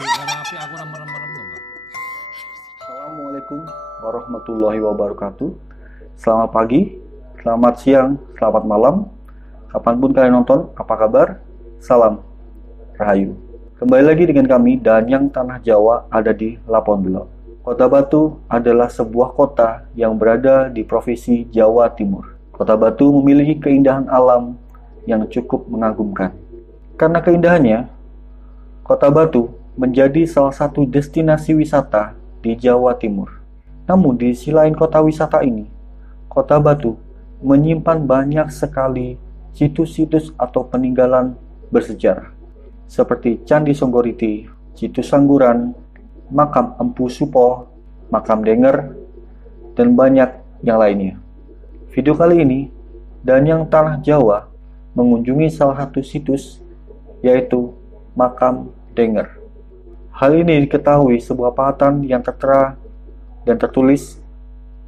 Tapi aku merem-merem tuh, Mbak. Assalamualaikum warahmatullahi wabarakatuh. Selamat pagi, selamat siang, selamat malam. Kapanpun kalian nonton, apa kabar? Salam Rahayu. Kembali lagi dengan kami dan yang tanah Jawa ada di Labuan Belok. Kota Batu adalah sebuah kota yang berada di Provinsi Jawa Timur. Kota Batu memiliki keindahan alam yang cukup mengagumkan. Karena keindahannya, Kota Batu menjadi salah satu destinasi wisata di Jawa Timur. Namun di sisi lain kota wisata ini, Kota Batu menyimpan banyak sekali situs-situs atau peninggalan bersejarah seperti Candi Songgoriti, Situs Sangguran, Makam Empu Supo, Makam Denger, dan banyak yang lainnya. Video kali ini, dan yang tanah Jawa mengunjungi salah satu situs, yaitu Makam Denger. Hal ini diketahui sebuah pahatan yang tertera dan tertulis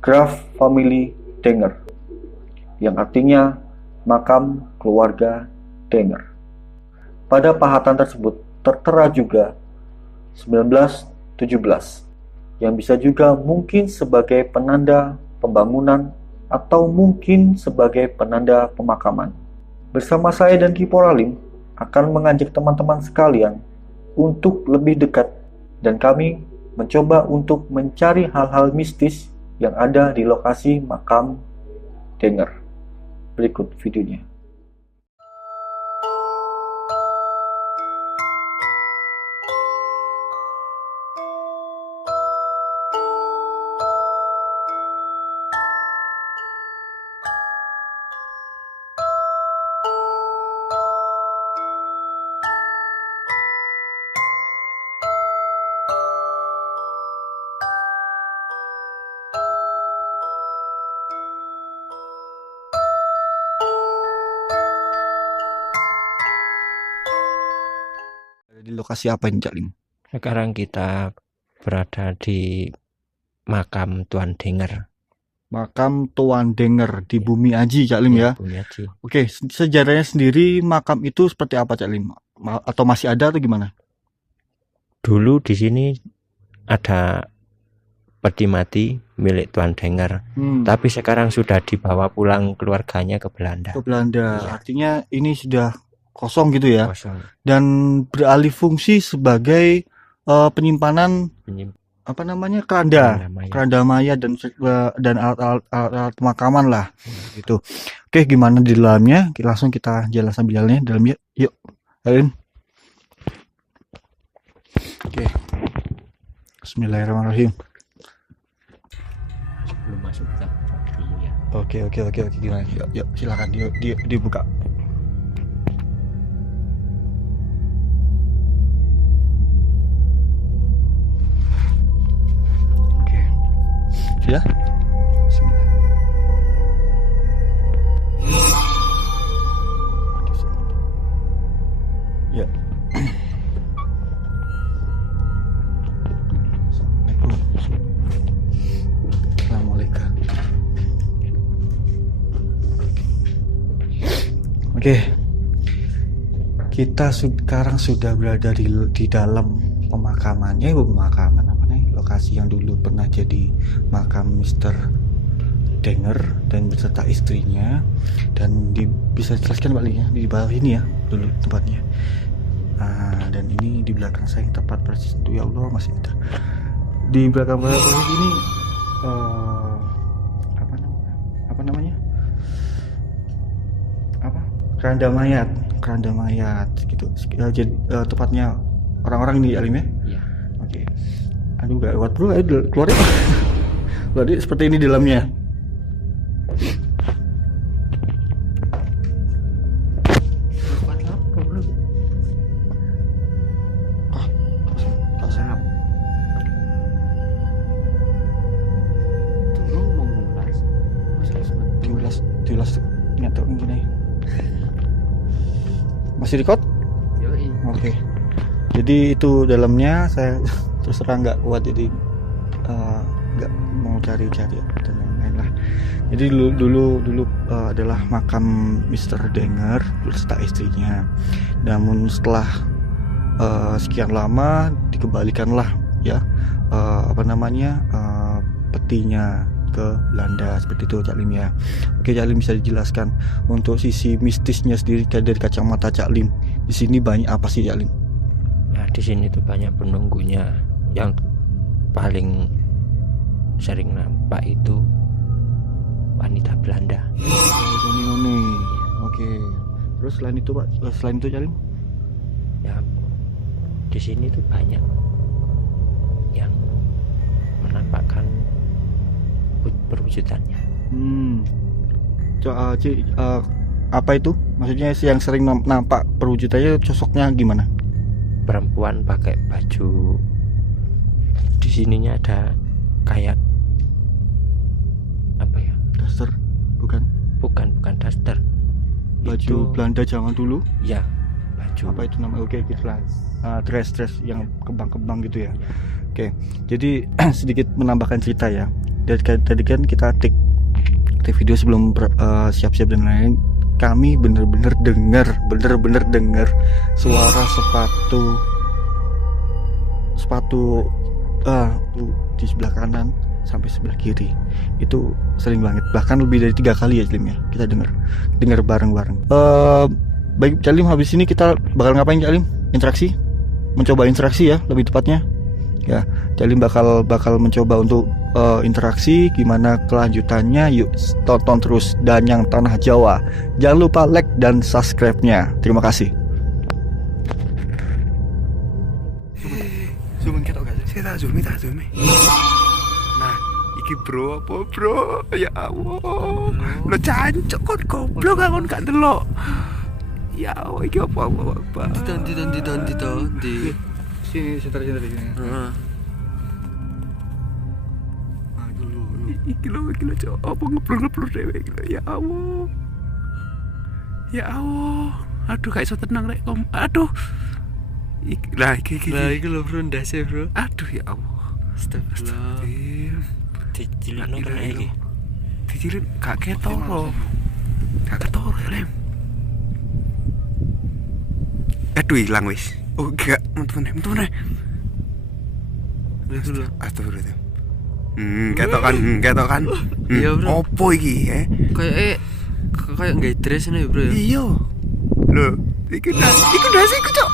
Graf Family Denger, yang artinya makam keluarga Denger. Pada pahatan tersebut tertera juga 1917, yang bisa juga mungkin sebagai penanda pembangunan atau mungkin sebagai penanda pemakaman. Bersama saya dan Kiporalim akan mengajak teman-teman sekalian untuk lebih dekat dan kami mencoba untuk mencari hal-hal mistis yang ada di lokasi makam Denger. Berikut videonya. Di lokasi apa ini, Cak Lim? Sekarang kita berada di makam Tuan Denger. Makam Tuan Denger di Bumi Aji, Cak Lim ya. Bumi Aji. Oke, sejarahnya sendiri makam itu seperti apa, Cak Lim? Atau masih ada atau gimana? Dulu di sini ada peti mati milik Tuan Denger, tapi sekarang sudah dibawa pulang keluarganya ke Belanda. Ke Belanda. Iya. Artinya ini sudah kosong gitu ya. Kosong. Dan beralih fungsi sebagai penyimpanan apa namanya, keranda mayat dan alat pemakaman lah gitu. Oke, gimana di dalamnya? Langsung kita jalan sambil jalannya dalamnya. Yuk, Alin. Oke. Bismillahirrahmanirrahim. Sebelum masuk kita buka dulu ya. Oke, gimana? Yuk, silakan dibuka. Ya. Bismillah. Ya. Assalamualaikum. Assalamualaikum. Oke. Kita sekarang sudah berada di dalam pemakamannya, pemakaman apa nih? Lokasi yang dulu pernah jadi makam Mr. Denger dan beserta istrinya, dan bisa jelaskan baliknya di bawah ini ya dulu tempatnya. Dan ini di belakang saya tempat persis itu, ya Allah, masih ada di belakang persis ini apa namanya keranda mayat gitu. Jadi tepatnya orang-orang ini, Alim ya. Iya. Oke. Aduh, gak kuat bro, ayo keluarin. Jadi seperti ini di dalamnya. Kuat apa, bro? Asap. Dulu mengulas. Diulas nyatok gini. Masih record? Yoi. Oke. Jadi itu dalamnya, saya terus terang nggak kuat, jadi nggak mau cari-cari dan lain-lain lah. Jadi dulu adalah makam Mr. Denger beserta istrinya. Namun setelah sekian lama dikembalikanlah ya petinya ke Belanda seperti itu Cak Lim ya. Oke, Cak Lim bisa dijelaskan untuk sisi mistisnya sendiri dari kacamata Cak Lim. Di sini banyak apa sih Cak Lim? Nah, di sini tuh banyak penunggunya. Yang paling sering nampak itu wanita Belanda. Noni. Oke. Terus selain itu Pak, selain itu Cak Lim? Ya, di sini tuh banyak yang menampakkan perwujudannya. Apa itu? Maksudnya yang sering nampak perwujudannya sosoknya gimana? Perempuan pakai baju, di sininya ada kayak apa ya? Daster? Bukan daster. Baju itu, Belanda zaman dulu? Ya, baju. Apa itu namanya? Oke, gitu lah. Dress yang kembang-kembang gitu ya. Oke, jadi sedikit menambahkan cerita ya. Tadi kan kita take video sebelum siap-siap dan lain-lain. Kami bener-bener dengar suara sepatu di sebelah kanan sampai sebelah kiri. Itu sering banget, bahkan lebih dari 3 kali ya Cak Lim ya. Kita dengar bareng-bareng. Baik Cak Lim, habis ini kita bakal ngapain Cak Lim? Mencoba interaksi ya, lebih tepatnya. Ya, Cak Lim bakal mencoba untuk interaksi. Gimana kelanjutannya? Yuk tonton terus. Dan yang Tanah Jawa, jangan lupa like dan subscribe-nya. Terima kasih. Zoom ketok gak sih? Saya tak zoom. Nah, iki bro apa bro? Ya Allah. Lo cancok kon goblok kon gak delok. Ya Allah, iki apa? Di. Sini sebentar. Heeh. Iki lo cok, apa ngeblur dhewe iki lho. Ya Allah. Aduh, gak iso tenang rek kom. Aduh. Iki lho bro, ndase bro. Aduh ya Allah. Astagfirullah. Dicilin nonton iki. Dicilin gak ketoro. Lem. Aduh hilang wis. Oh enggak, temen-temen. Astagfirullah. Ketok kan. Iya, bro. Opo iki Kayak nggak dress nih bro ya. Iya. Loh, iku dasi iku cok.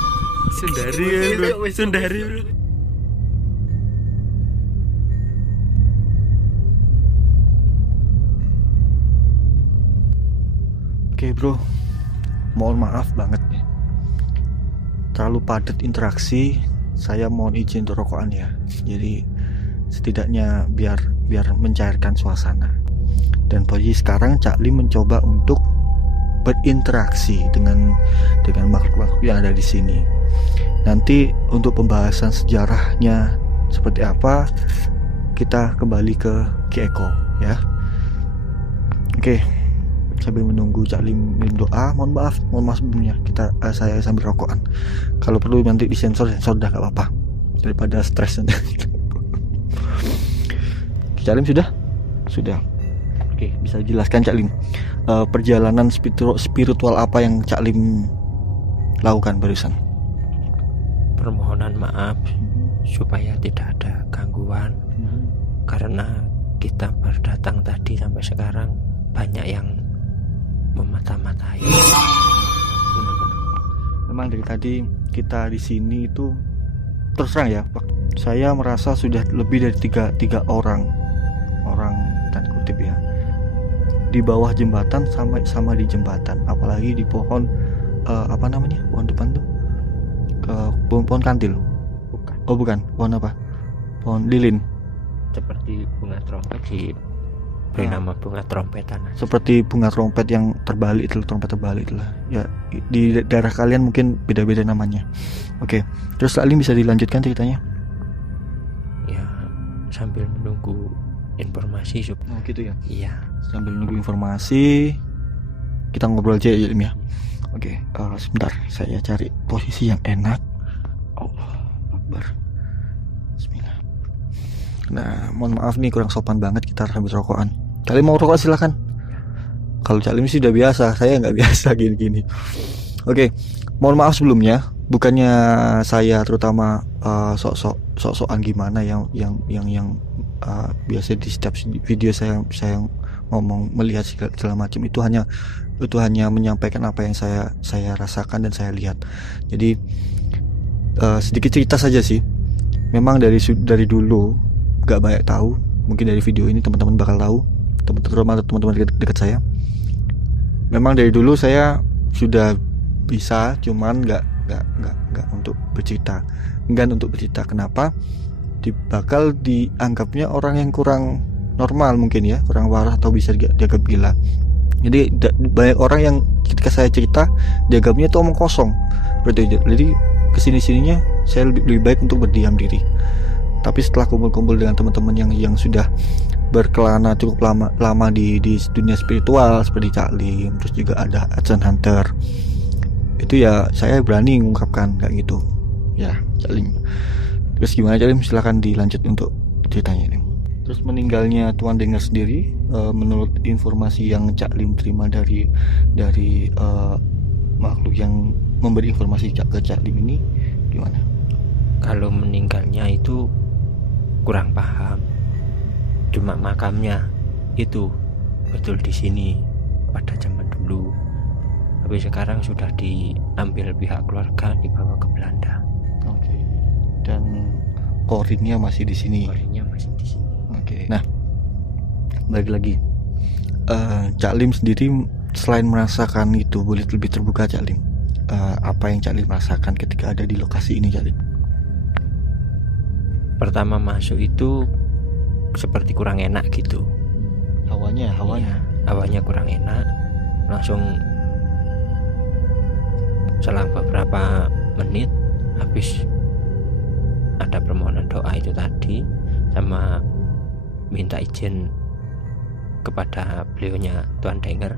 Sundari bro. Oke bro, mohon maaf banget nih, terlalu padat interaksi. Saya mohon izin untuk rokokan ya. Jadi setidaknya biar mencairkan suasana. Dan posisi sekarang Cak Lim mencoba untuk berinteraksi dengan makhluk-makhluk yang ada di sini. Nanti untuk pembahasan sejarahnya seperti apa, kita kembali ke Ki Eko ya. Oke. Sambil menunggu Cak Lim doa, mohon maaf sebelumnya saya sambil rokokan. Kalau perlu nanti disensor dah gak apa-apa, daripada stres nanti. Cak Lim sudah. Oke, bisa dijelaskan Cak Lim perjalanan spiritual apa yang Cak Lim lakukan barusan? Permohonan maaf supaya tidak ada gangguan, karena kita baru datang tadi sampai sekarang banyak yang memata-matai. Memang dari tadi kita di sini itu terus terang ya, saya merasa sudah lebih dari tiga orang tanda kutip ya, di bawah jembatan sama di jembatan, apalagi di pohon pohon depan tuh, pohon kantil. Bukan pohon apa, pohon lilin, seperti bunga trompet beri nama bunga trompetan. Seperti bunga trompet yang terbalik itu, trompet terbalik lah ya. Di daerah kalian mungkin beda-beda namanya. Oke, terus Cak Lim bisa dilanjutkan ceritanya ya, sambil menunggu informasi. Oh gitu ya. Iya, sambil menunggu informasi kita ngobrol aja ya Lim ya. Oke, sebentar saya cari posisi yang enak. Allah Akbar. Bismillah. Nah, mohon maaf nih kurang sopan banget kita sambil rokokan. Kalian mau rokok silakan. Kalau Cak Lim sih udah biasa, saya nggak biasa gini-gini. Oke, mohon maaf sebelumnya, bukannya saya terutama sok-sokan gimana yang biasa di setiap video saya ngomong melihat segala macam, itu hanya menyampaikan apa yang saya rasakan dan saya lihat. Jadi sedikit cerita saja sih. Memang dari dulu gak banyak tahu, mungkin dari video ini teman-teman bakal tahu, teman-teman dekat saya. Memang dari dulu saya sudah bisa, cuman nggak untuk bercerita, enggan untuk bercerita. Kenapa? Bakal dianggapnya orang yang kurang normal mungkin ya, kurang waras, atau bisa dianggap gila. Jadi banyak orang yang ketika saya cerita dianggapnya itu omong kosong. Jadi kesini-sininya saya lebih baik untuk berdiam diri. Tapi setelah kumpul-kumpul dengan teman-teman yang sudah berkelana cukup lama di dunia spiritual seperti Cak Lim, terus juga ada Adson Hunter, itu ya saya berani mengungkapkan kayak gitu ya, Cak Lim. Terus gimana Cak Lim, silakan dilanjut untuk ceritanya ini. Terus meninggalnya Tuan Dengar sendiri, menurut informasi yang Cak Lim terima dari makhluk yang memberi informasi ke Cak Lim ini, gimana? Kalau meninggalnya itu kurang paham. Cuma makamnya itu betul di sini pada zaman dulu. Tapi sekarang sudah diambil pihak keluarga, dibawa ke Belanda. Oke. Dan korinnya masih di sini. Korinnya masih di sini. Oke. Nah, balik lagi. Cak Lim sendiri selain merasakan itu, boleh lebih terbuka Cak Lim. Apa yang Cak Lim rasakan ketika ada di lokasi ini, Cak Lim? Pertama masuk itu seperti kurang enak gitu. Hawanya. Iya, hawanya kurang enak. Langsung selang beberapa menit habis ada permohonan doa itu tadi, sama minta izin kepada beliaunya Tuan Dengar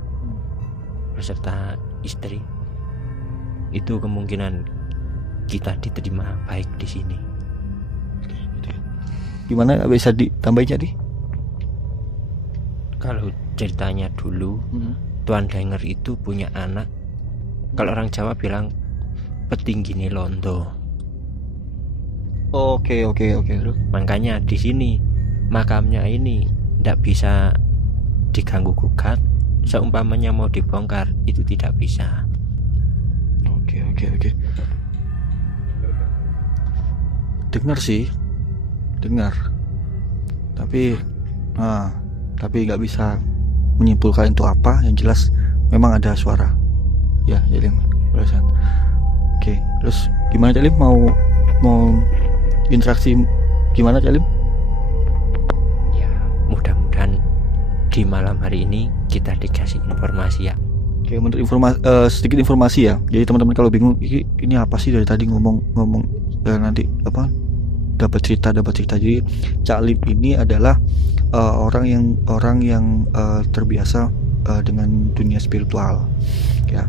beserta istri. Itu kemungkinan kita diterima baik di sini. Gimana, bisa ditambahin jadi? Kalau ceritanya dulu, Tuan Dengar itu punya anak. Kalau orang Jawa bilang petinggine londo. Oke. Makanya di sini makamnya ini tidak bisa diganggu gugat. Seumpamanya mau dibongkar itu tidak bisa. Oke. Dengar. Tapi nggak bisa menyimpulkan itu apa. Yang jelas memang ada suara. Ya, jadi perasaan. Oke, terus gimana Cak Lim, mau interaksi gimana Cak Lim? Ya, mudah-mudahan di malam hari ini kita dikasih informasi ya. Oke, menurut sedikit informasi ya. Jadi teman-teman kalau bingung ini apa sih dari tadi ngomong nanti apa dapat cerita. Jadi Cak Lim ini adalah orang yang terbiasa dengan dunia spiritual ya.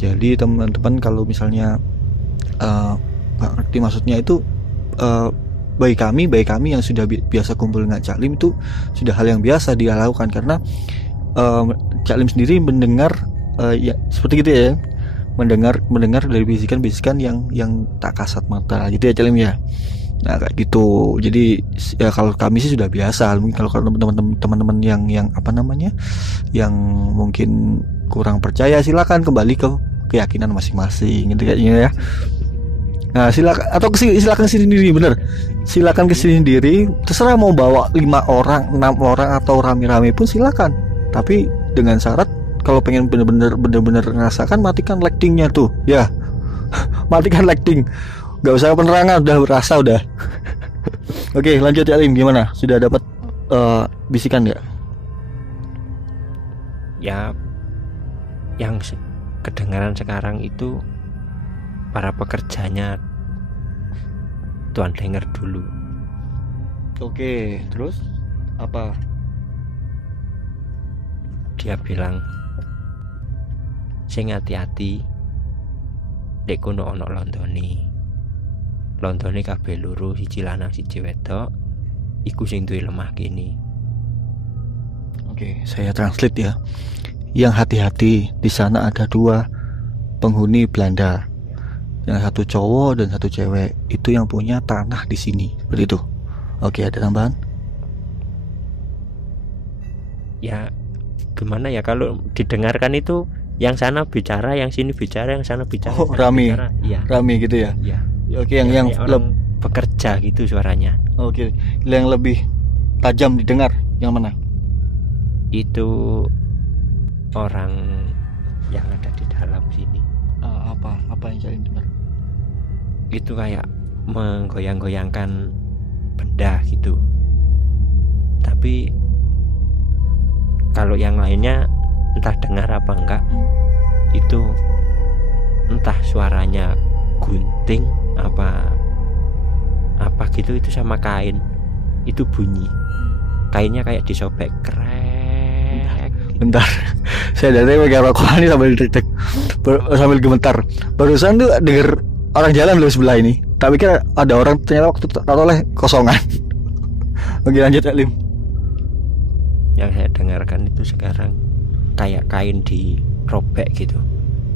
Jadi teman-teman kalau misalnya nggak ngerti maksudnya itu, bagi kami yang sudah biasa kumpul dengan Cak Lim itu sudah hal yang biasa dia lakukan, karena Cak Lim sendiri mendengar ya seperti gitu ya, mendengar dari bisikan yang tak kasat mata gitu ya Cak Lim ya. Nah kayak gitu. Jadi ya kalau kami sih sudah biasa. Mungkin kalau teman-teman yang apa namanya, yang mungkin kurang percaya, silakan kembali ke keyakinan masing-masing gitu kayaknya ya. Nah silakan sendiri, bener. Silakan ke sendiri, terserah mau bawa 5 orang, 6 orang atau rame-rame pun silakan. Tapi dengan syarat kalau pengen bener-bener ngerasakan, matikan lightingnya tuh ya. Matikan lighting. Gak usah penerangan, udah berasa udah. Oke, lanjut ya Lim, gimana? Sudah dapat bisikan nggak? Ya, yang kedengaran sekarang itu para pekerjanya Tuan Dengar dulu. Oke, terus apa? Dia bilang, sing hati-hati, dek kono ono lontone kabeh loro, siji lanang siji wedok, iku sing duwe lemah kene. Oke, saya translate ya. Yang hati-hati, di sana ada 2 penghuni Belanda. Yang satu cowok dan satu cewek itu yang punya tanah di sini. Seperti itu. Oke, ada tambahan? Ya gimana ya, kalau didengarkan itu yang sana bicara, yang sini bicara, yang sana bicara. Oh, yang sana rame. bicara. Iya. Rame gitu ya. Iya. Oke, yang Kayak orang bekerja gitu suaranya. oke, yang lebih tajam didengar yang mana? Itu orang yang ada di dalam sini. Apa yang saya dengar? Itu kayak menggoyang-goyangkan benda gitu. Tapi kalau yang lainnya entah dengar apa enggak, itu entah suaranya gunting apa gitu, itu sama kain itu bunyi, kainnya kayak disobek krek. Bentar, saya dari megang rokokan ini sambil deg-deg, sambil gemetar. Barusan tuh denger orang jalan loh sebelah ini. Tapi kira ada orang, ternyata waktu oleh kosongan. Oke, lanjut ya, Lim. Yang saya dengarkan itu sekarang kayak kain dirobek gitu.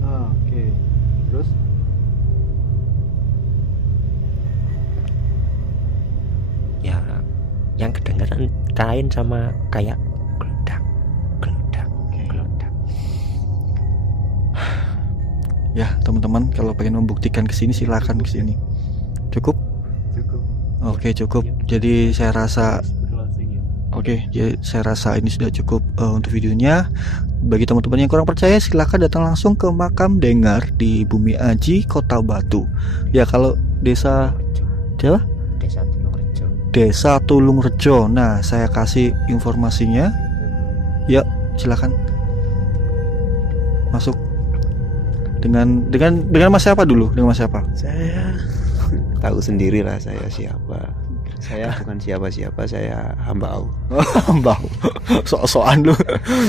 Oke. Terus? Ya, yang kedengaran kain sama kayak geludak. Ya, teman-teman, kalau pengen membuktikan kesini silakan kesini. Cukup? Oke, cukup. Jadi saya rasa jadi saya rasa ini sudah cukup untuk videonya. Bagi teman-teman yang kurang percaya, silakan datang langsung ke makam Dengar di Bumi Aji, Kota Batu. Ya, kalau desa Jawa? Desa Tulungrejo. Nah, saya kasih informasinya. Ya, silakan masuk. Dengan Mas siapa dulu? Dengan Mas siapa? Saya tahu sendiri lah saya siapa. Saya bukan siapa-siapa, saya hamba Allah. Mbak, sok-sokan lu.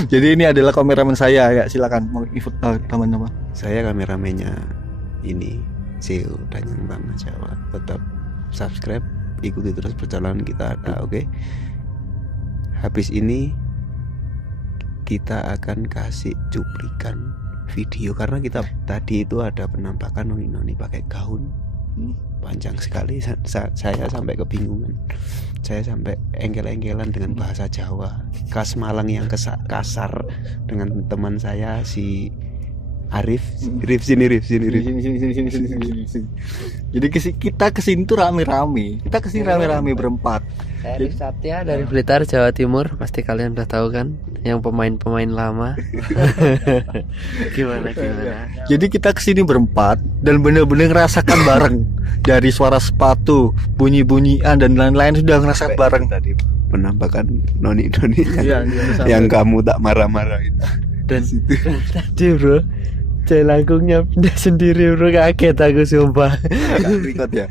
Jadi ini adalah kameramen saya, ya silakan menginfo teman-teman. Saya kameramennya ini CEO Danyang Tanah Jawa. Tetap subscribe, ikuti terus perjalanan kita. Oke. Habis ini kita akan kasih cuplikan video, karena kita tadi itu ada penampakan noni-noni pakai gaun panjang sekali. Saya sampai kebingungan, saya sampai engkel-engkelan dengan bahasa Jawa khas Malang yang kasar dengan teman saya si Arif. Sini. Jadi kita kesini tuh rame-rame. Kita kesini rame-rame berempat. Saya Arif Satya dari Blitar, Jawa Timur. Pasti kalian udah tahu kan, yang pemain-pemain lama. Gimana? Jadi kita kesini berempat dan bener-bener ngerasakan bareng. Dari suara sepatu, bunyi-bunyian dan lain-lain sudah ngerasakan bareng. Tadi penampakan noni-noni yang kamu tak marah-marahin. Dan tadi bro, jelangkungnya pindah sendiri bro, kaget aku sumpah. Record ya.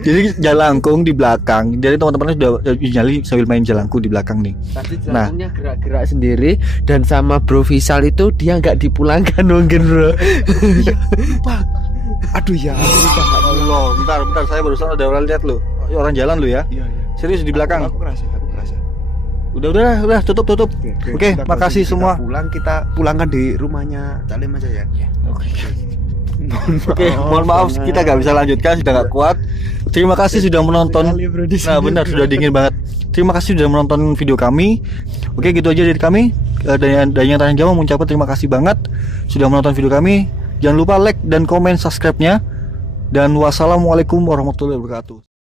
Jadi jalangkung di belakang. Jadi teman-teman sudah nyali sambil main jalangkung di belakang nih. Tadi jalangkungnya gerak-gerak sendiri, dan sama Bro Visal itu dia nggak dipulangkan mungkin bro. Lupa. Aduh ya. Allah, bentar saya barusan ada orang lihat lo. Orang jalan lo ya. Iya. Serius di belakang. Aku kerasa. Udah tutup. Oke, makasih semua. Kita pulangkan di rumahnya Calim aja ya. Oke, mohon maaf kita nggak bisa lanjutkan, sudah nggak kuat. Terima kasih sudah menonton. Nah benar, sudah dingin banget. Terima kasih sudah menonton video kami. Oke, gitu aja dari kami. Dan yang Tanah Jawa mengucapkan terima kasih banget sudah menonton video kami. Jangan lupa like dan komen subscribe-nya. Dan wassalamualaikum warahmatullahi wabarakatuh.